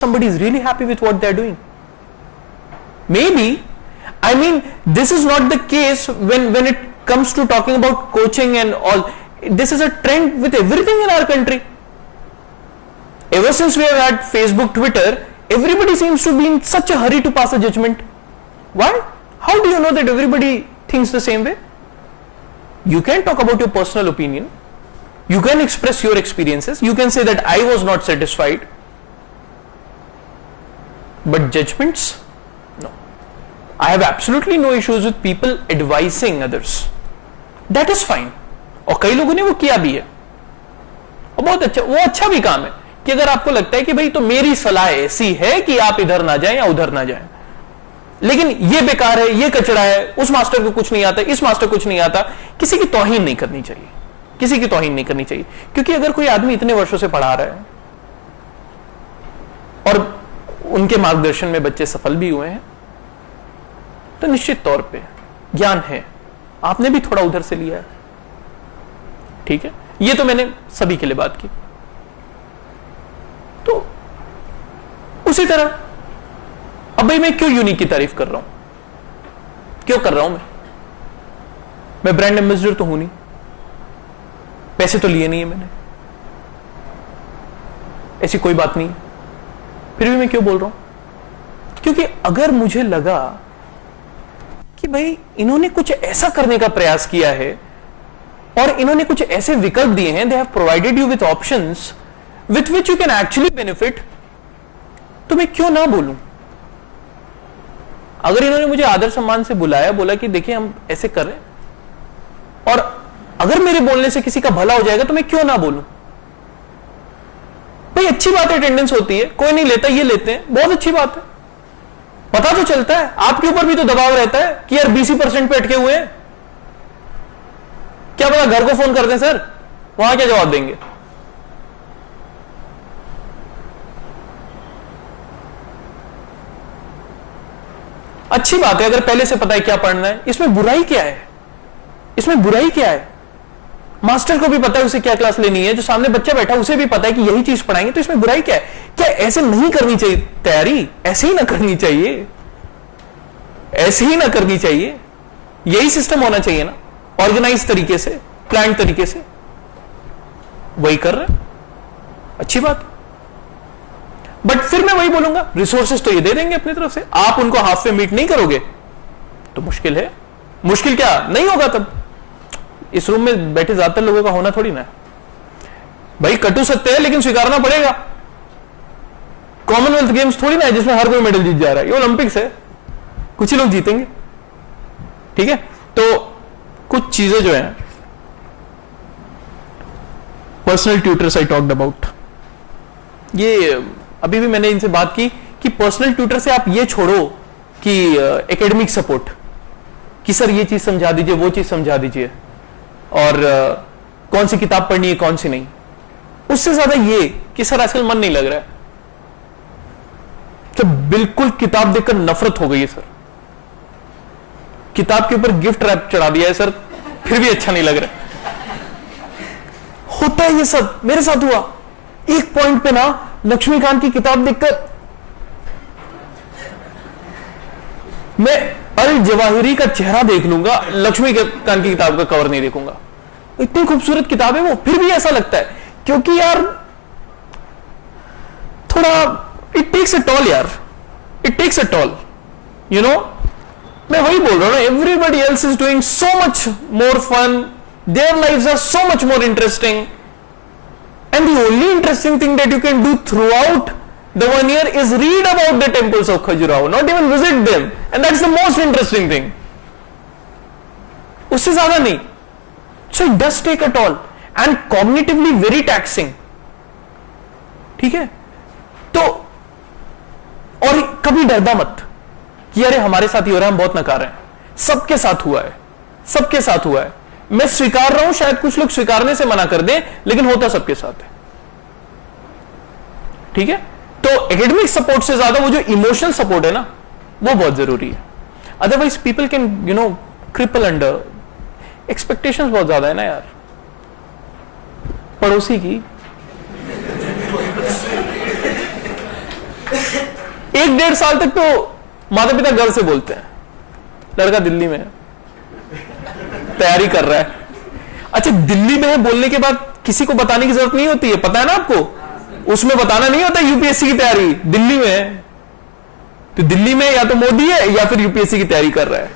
somebody is really happy with what they're doing. Maybe, I mean, this is not the case when it comes to talking about coaching and all. This is a trend with everything in our country. Ever since we have had Facebook, Twitter, everybody seems to be in such a hurry to pass a judgment. Why? How do you know that everybody thinks the same way? You can talk about your personal opinion. You can express your experiences. You can say that I was not satisfied. But judgments? No. I have absolutely no issues with people advising others. That is fine. और कई लोगों ने वो किया भी है और बहुत अच्छा, वो अच्छा भी काम है कि अगर आपको लगता है कि भाई तो मेरी सलाह ऐसी है कि आप इधर ना जाएं या उधर ना जाएं, लेकिन ये बेकार है, ये कचरा है, उस मास्टर को कुछ नहीं आता, इस मास्टर को कुछ नहीं आता, किसी की तौहीन नहीं करनी चाहिए, किसी की तौहीन नहीं करनी चाहिए। क्योंकि अगर कोई आदमी इतने वर्षों से पढ़ा रहा है और उनके मार्गदर्शन में बच्चे सफल भी हुए हैं, तो निश्चित तौर पे ज्ञान है, आपने भी थोड़ा उधर से लिया है, ठीक है। ये तो मैंने सभी के लिए बात की। तो उसी तरह अब भाई मैं क्यों यूनिक की तारीफ कर रहा हूं, क्यों कर रहा हूं? मैं ब्रांड एम्बेसडर तो हूं नहीं, पैसे तो लिए नहीं है मैंने, ऐसी कोई बात नहीं, फिर भी मैं क्यों बोल रहा हूं? क्योंकि अगर मुझे लगा कि भाई इन्होंने कुछ ऐसा करने का प्रयास किया है और इन्होंने कुछ ऐसे विकल्प दिए हैं, they have provided you with options with which you can actually benefit, तो मैं क्यों ना बोलूं? अगर इन्होंने मुझे आदर सम्मान से बुलाया, बोला कि देखिए हम ऐसे कर रहे हैं, और अगर मेरे बोलने से किसी का भला हो जाएगा, तो मैं क्यों ना बोलूं? भाई अच्छी बात है, अटेंडेंस होती है, कोई नहीं लेता, ये लेते हैं, बहुत अच्छी बात है, पता तो चलता है, आपके ऊपर भी तो दबाव रहता है कि यार 20% पे अटके हुए हैं, क्या पता घर को फोन कर दें सर, वहां क्या जवाब देंगे? अच्छी बात है अगर पहले से पता है क्या पढ़ना है, इसमें बुराई क्या है? इसमें बुराई क्या है? मास्टर को भी पता है उसे क्या क्लास लेनी है, जो सामने बच्चा बैठा उसे भी पता है कि यही चीज पढ़ाएंगे, तो इसमें बुराई क्या है? क्या ऐसे नहीं करनी चाहिए तैयारी? ऐसे ही ना करनी चाहिए, ऐसे ही ना करनी चाहिए, यही सिस्टम होना चाहिए ना, ऑर्गेनाइज तरीके से, प्लान तरीके से, वही कर रहे हैं, अच्छी बात। बट फिर मैं वही बोलूंगा, रिसोर्सेस तो ये दे देंगे अपनी तरफ से, आप उनको हाफ वे मीट नहीं करोगे तो मुश्किल है। मुश्किल क्या नहीं होगा तब? इस रूम में बैठे ज्यादातर लोगों का होना थोड़ी ना है भाई, कटु सत्य है लेकिन स्वीकारना पड़ेगा। कॉमनवेल्थ गेम्स थोड़ी ना है जिसमें हर कोई मेडल जीत जा रहा है, ये ओलंपिक्स है, कुछ ही लोग जीतेंगे, ठीक है। तो कुछ चीजें जो है, personal tutors I talked about, ये अभी भी मैंने इनसे बात की कि पर्सनल ट्यूटर से आप ये छोड़ो कि एकेडमिक सपोर्ट, कि सर ये चीज समझा दीजिए, वो चीज समझा दीजिए, और कौन सी किताब पढ़नी है कौन सी नहीं, उससे ज्यादा ये कि सर आजकल मन नहीं लग रहा है, तो बिल्कुल किताब देखकर नफरत हो गई है सर, किताब के ऊपर गिफ्ट रैप चढ़ा दिया है सर, फिर भी अच्छा नहीं लग रहा। होता है ये सब, मेरे साथ हुआ। एक पॉइंट पे ना लक्ष्मीकांत की किताब देखकर मैं अल जवाहिरी का चेहरा देख लूंगा, लक्ष्मीकांत की किताब का कवर नहीं देखूंगा। इतनी खूबसूरत किताब है वो, फिर भी ऐसा लगता है, क्योंकि यार थोड़ा इट टेक्स अ टॉल यार, it takes a toll, you know. मैं वही बोल रहा हूं ना, everybody else is doing so much more fun, their lives are so much more interesting, and the only interesting thing that you can do throughout the 1 year is read about the temples of Khajuraho, not even visit them, and that's the most interesting thing. उससे ज्यादा नहीं। So it does take a toll and cognitively very taxing, ठीक है। तो और कभी डरदा मत कि अरे हमारे साथ ही हो रहा है, हम बहुत नकार रहे हैं, सबके साथ हुआ है, सबके साथ हुआ है। मैं स्वीकार रहा हूं, शायद कुछ लोग स्वीकारने से मना कर दें, लेकिन होता सबके साथ है, ठीक है। तो एकेडमिक सपोर्ट से ज्यादा वो जो इमोशनल सपोर्ट है ना, वो बहुत जरूरी है। Otherwise people can you know cripple under expectations, बहुत ज्यादा है ना यार, पड़ोसी की 1-1.5 साल तक तो माता पिता घर से बोलते हैं लड़का दिल्ली में है, तैयारी कर रहा है। अच्छा, दिल्ली में है बोलने के बाद किसी को बताने की जरूरत नहीं होती है, पता है ना आपको, उसमें बताना नहीं होता यूपीएससी की तैयारी दिल्ली में है। तो दिल्ली में या तो मोदी है या फिर यूपीएससी की तैयारी कर रहा है।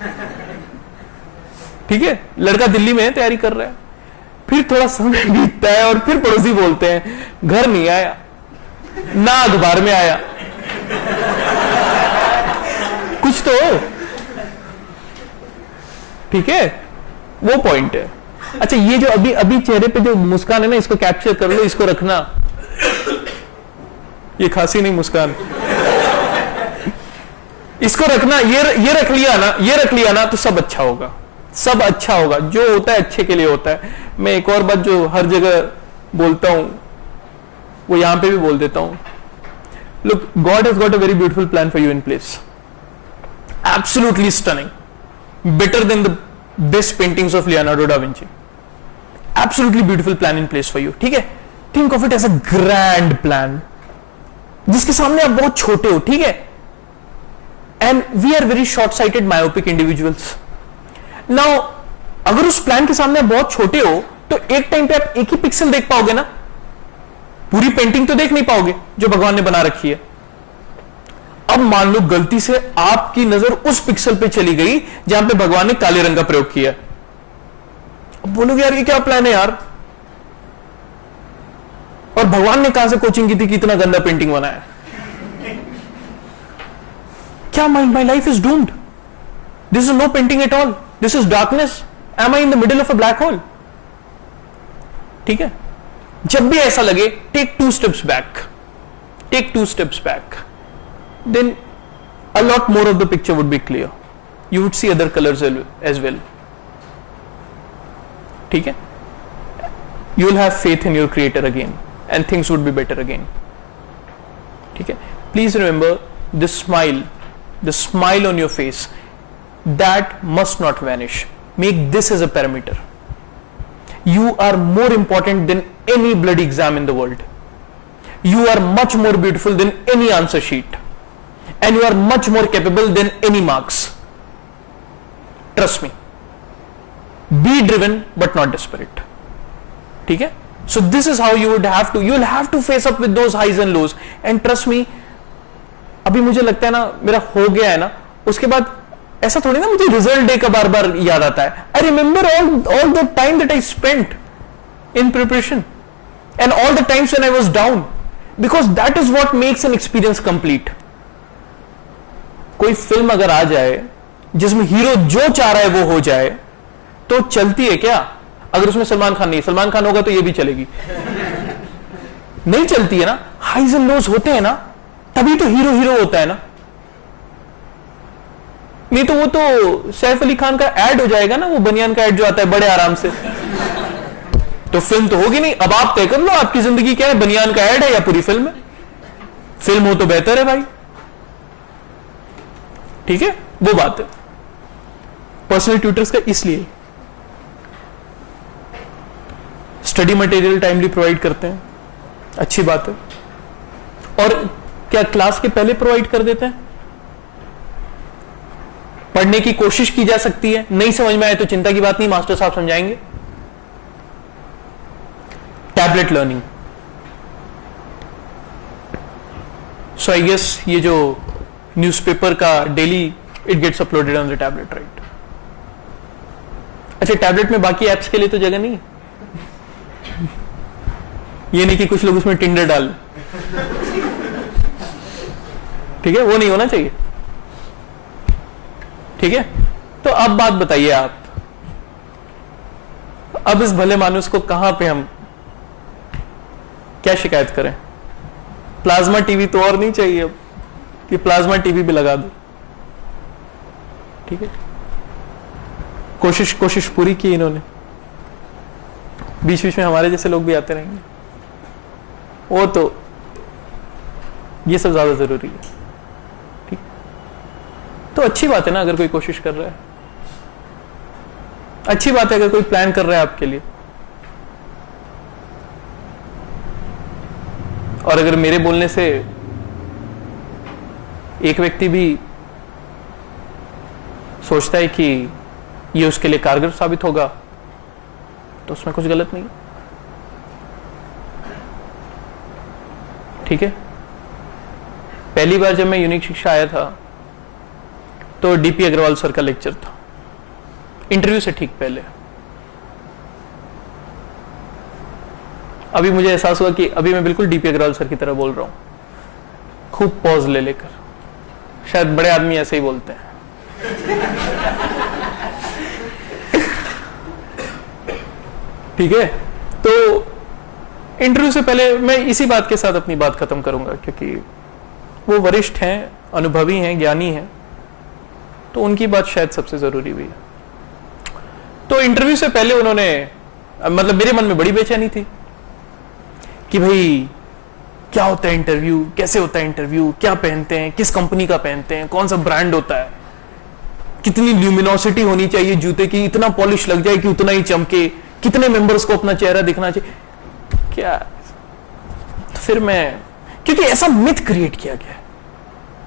ठीक है, लड़का दिल्ली में है, तैयारी कर रहा है। फिर थोड़ा समय बीतता है और फिर पड़ोसी बोलते हैं घर नहीं आया, ना अखबार में आया, कुछ तो। ठीक है, वो पॉइंट है। अच्छा, ये जो अभी अभी चेहरे पे जो मुस्कान है ना, इसको कैप्चर कर लो, इसको रखना। ये खांसी नहीं, मुस्कान, इसको रखना। ये रख लिया ना, ये रख लिया ना, तो सब अच्छा होगा, सब अच्छा होगा। जो होता है अच्छे के लिए होता है। मैं एक और बात जो हर जगह बोलता हूं, वो यहां पे भी बोल देता हूं। Look, God has got a very beautiful plan for you in place, absolutely stunning, better than the best paintings of Leonardo da Vinci. Absolutely beautiful plan in place for you. ठीक है, think of it as a grand plan, जिसके सामने आप बहुत छोटे हो। ठीक है, and we are very short sighted myopic individuals. Now, अगर उस प्लान के सामने आप बहुत छोटे हो तो एक टाइम पे आप एक ही पिक्सल देख पाओगे ना, पूरी पेंटिंग तो देख नहीं पाओगे जो भगवान ने बना रखी है। अब मान लो गलती से आपकी नजर उस पिक्सल पे चली गई जहां पे भगवान ने काले रंग का प्रयोग किया। अब बोलोगे यार ये क्या प्लान है यार, और भगवान ने कहां से कोचिंग की थी कि इतना गंदा पेंटिंग बनाया? क्या my life is doomed, this is no painting at all, this is darkness, am I in the middle of a black hole? ठीक है, जब भी ऐसा लगे, take 2 steps back, take 2 steps back, then a lot more of the picture would be clear. You would see other colors as well. ठीक है, you will have faith in your creator again and things would be better again. ठीक है, please remember the smile on your face, that must not vanish. Make this as a parameter. You are more important than any bloody exam in the world. You are much more beautiful than any answer sheet. And you are much more capable than any marks. Trust me. Be driven but not desperate. ठीक है? So this is how you will have to face up with those highs and lows. And trust me, अभी मुझे लगता है ना मेरा हो गया है ना, उसके बाद ऐसा थोड़ी ना मुझे रिजल्ट डे का बार बार याद आता है। I remember all the time that I spent in preparation and all the times when I was down, because that is what makes an experience complete. कोई फिल्म अगर आ जाए जिसमें हीरो जो चाह रहा है वो हो जाए तो चलती है क्या? अगर उसमें सलमान खान नहीं, सलमान खान होगा तो ये भी चलेगी, नहीं चलती है ना। हाइज एंड लोज होते हैं ना, तभी तो हीरो हीरो होता है ना। नहीं तो वो तो सैफ अली खान का ऐड हो जाएगा ना, वो बनियान का ऐड जो आता है बड़े आराम से, तो फिल्म तो होगी नहीं। अब आप तय कर लो आपकी जिंदगी क्या है, बनियान का ऐड है या पूरी फिल्म है? फिल्म हो तो बेहतर है भाई। ठीक है, वो बात है पर्सनल ट्यूटर्स का। इसलिए स्टडी मटेरियल टाइमली प्रोवाइड करते हैं, अच्छी बात है। और क्या क्लास के पहले प्रोवाइड कर देते हैं? पढ़ने की कोशिश की जा सकती है, नहीं समझ में आए तो चिंता की बात नहीं, मास्टर साहब समझाएंगे। Tablet learning, so I guess ये जो न्यूज़पेपर का daily it gets uploaded on the tablet, right? अच्छा, टैबलेट में बाकी एप्स के लिए तो जगह नहीं है। ये नहीं कि कुछ लोग उसमें टिंडर डाल, ठीक है, वो नहीं होना चाहिए। ठीक है, तो अब बात बताइए आप, अब इस भले मानुस को कहां पे हम क्या शिकायत करें? प्लाज्मा टीवी तो और नहीं चाहिए अब कि प्लाज्मा टीवी भी लगा दो। ठीक है, कोशिश पूरी की इन्होंने, बीच बीच में हमारे जैसे लोग भी आते रहेंगे, वो तो ये सब ज्यादा जरूरी है। ठीक, तो अच्छी बात है ना अगर कोई कोशिश कर रहा है, अच्छी बात है अगर कोई प्लान कर रहा है आपके लिए। और अगर मेरे बोलने से एक व्यक्ति भी सोचता है कि ये उसके लिए कारगर साबित होगा, तो उसमें कुछ गलत नहीं। ठीक है। पहली बार जब मैं यूनिक शिक्षा आया था तो डीपी अग्रवाल सर का लेक्चर था, इंटरव्यू से ठीक पहले। अभी मुझे एहसास हुआ कि अभी मैं बिल्कुल डीपी अग्रवाल सर की तरह बोल रहा हूं, खूब पॉज ले लेकर। शायद बड़े आदमी ऐसे ही बोलते हैं। ठीक है। तो इंटरव्यू से पहले मैं इसी बात के साथ अपनी बात खत्म करूंगा, क्योंकि वो वरिष्ठ हैं, अनुभवी हैं, ज्ञानी हैं, तो उनकी बात शायद सबसे जरूरी भी है। तो इंटरव्यू से पहले उन्होंने, मतलब मेरे मन में बड़ी बेचैनी थी कि भाई क्या होता है इंटरव्यू, कैसे होता है इंटरव्यू, क्या पहनते हैं, किस कंपनी का पहनते हैं, कौन सा ब्रांड होता है, कितनी ल्यूमिनोसिटी होनी चाहिए जूते की, इतना पॉलिश लग जाए कि उतना ही चमके, कितने मेंबर्स को अपना चेहरा दिखना चाहिए, क्या। तो फिर मैं, क्योंकि ऐसा मिथ क्रिएट किया गया है,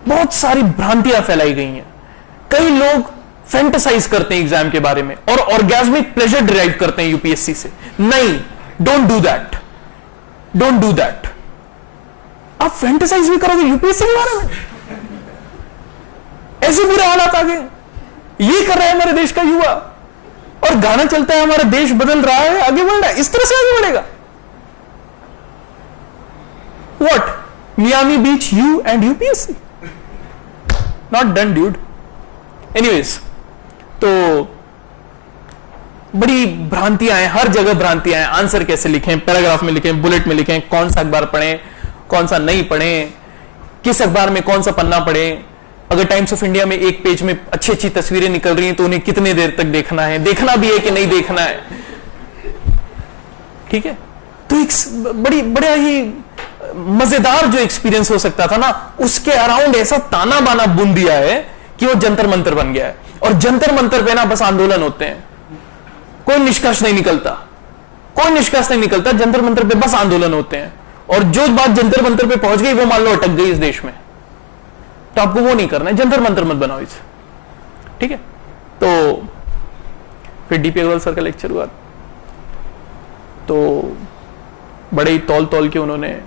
बहुत सारी भ्रांतियां फैलाई गई हैं। कई लोग फैंटेसाइज करते हैं एग्जाम के बारे में और ऑर्गेज्मिक प्लेजर डिराइव करते हैं यूपीएससी से। नहीं, don't do that, don't do that. आप फैंटेसाइज भी करोगे यूपीएससी के बारे में, ऐसे बुरे हालात आ गए। ये कर रहा है हमारे देश का युवा, और गाना चलता है हमारा देश बदल रहा है, आगे बढ़ रहा है, इस तरह से आगे बढ़ेगा। What? Miami Beach, you and UPSC? Not done, dude. Anyways, तो बड़ी भ्रांतियां हैं, हर जगह भ्रांतियां हैं। आंसर कैसे लिखें, पैराग्राफ में लिखें, बुलेट में लिखें, कौन सा अखबार पढ़ें, कौन सा नहीं पढ़ें, किस अखबार में कौन सा पन्ना पढ़ें। अगर टाइम्स ऑफ इंडिया में एक पेज में अच्छी अच्छी तस्वीरें निकल रही हैं तो उन्हें कितने देर तक देखना है, देखना भी है कि नहीं देखना है। ठीक है। तो एक बड़ा ही मजेदार जो एक्सपीरियंस हो सकता था ना, उसके अराउंड ऐसा ताना बाना बुन दिया है कि वो जंतर मंतर बन गया है। और जंतर मंतर पे ना बस आंदोलन होते हैं, कोई निष्कर्ष नहीं निकलता, कोई निष्कर्ष नहीं निकलता। जंतर मंतर पे बस आंदोलन होते हैं, और जो बात जंतर मंतर पे पहुंच गई वो मान लो अटक गई इस देश में, तो आपको वो नहीं करना है, जंतर मंतर मत बनाओ इसे। ठीक है। तो फिर डीपी अग्रवाल सर का लेक्चर हुआ, तो बड़े ही तौल तौल के उन्होंने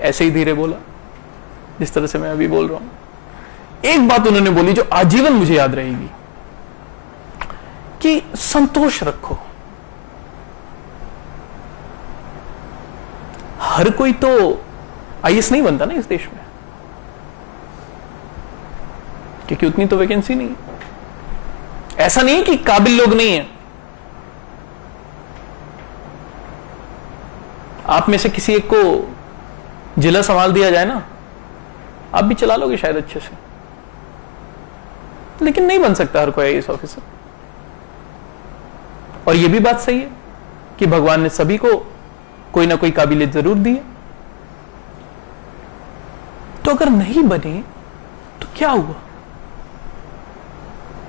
ऐसे ही धीरे बोला जिस तरह से मैं अभी बोल रहा हूं। एक बात उन्होंने बोली जो आजीवन मुझे याद रहेगी, कि संतोष रखो। हर कोई तो आईएएस नहीं बनता ना इस देश में, क्योंकि उतनी तो वैकेंसी नहीं है। ऐसा नहीं कि काबिल लोग नहीं है। आप में से किसी एक को जिला संभाल दिया जाए ना, आप भी चला लोगे शायद अच्छे से, लेकिन नहीं बन सकता हर कोई आईएएस ऑफिसर। और यह भी बात सही है कि भगवान ने सभी को कोई ना कोई काबिलियत जरूर दी है। तो अगर नहीं बने तो क्या हुआ?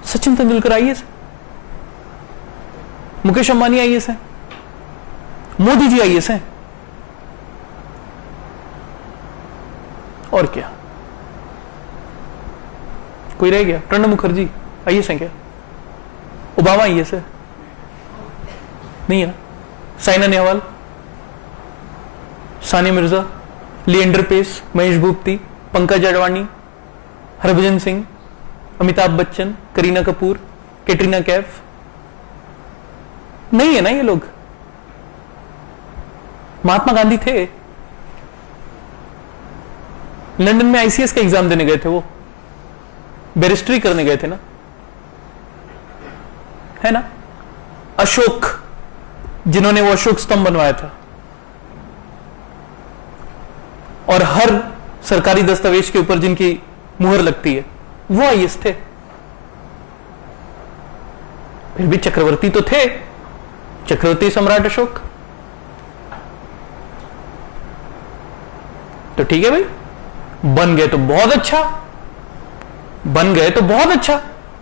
सचिन तेंदुलकर आईएएस, मुकेश अंबानी आईएएस है, मोदी जी आईएएस हैं, और क्या कोई रह गया? प्रणब मुखर्जी आईएएस हैं क्या? ओबामा आईएएस है? नहीं है ना? साइना नेहवाल, सानिया मिर्जा, लिएंडर पेस, महेश भूपति, पंकज अडवाणी, हरभजन सिंह, अमिताभ बच्चन, करीना कपूर, कैटरीना कैफ, नहीं है ना ये लोग? महात्मा गांधी थे, लंदन में आईसीएस का एग्जाम देने गए थे, वो बैरिस्ट्री करने गए थे ना, है ना? अशोक, जिन्होंने वो अशोक स्तंभ बनवाया था, और हर सरकारी दस्तावेज के ऊपर जिनकी मुहर लगती है, वो आईएएस थे। फिर भी चक्रवर्ती तो थे, चक्रवर्ती सम्राट अशोक। तो ठीक है भाई, बन गए तो बहुत अच्छा, बन गए तो बहुत अच्छा,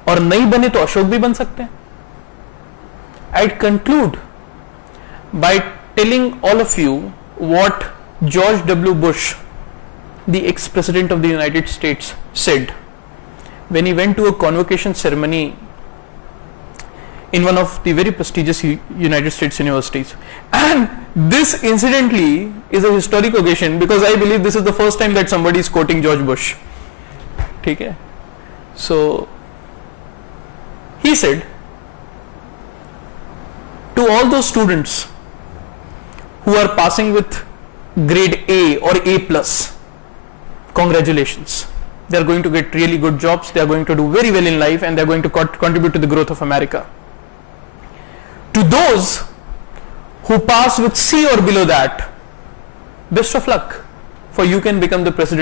और नहीं बने तो अशोक भी बन सकते हैं। I conclude by telling all of you what George W. Bush the ex-president of the United States, said when he went to a convocation ceremony in one of the very prestigious United States universities. And this incidentally is a historic occasion because I believe this is the first time that somebody is quoting George Bush. Okay? So he said to all those students who are passing with grade A or A plus, congratulations. They are going to get really good jobs, they are going to do very well in life, and they are going to contribute to the growth of America. To those who pass with C or below that, best of luck, for you can become the president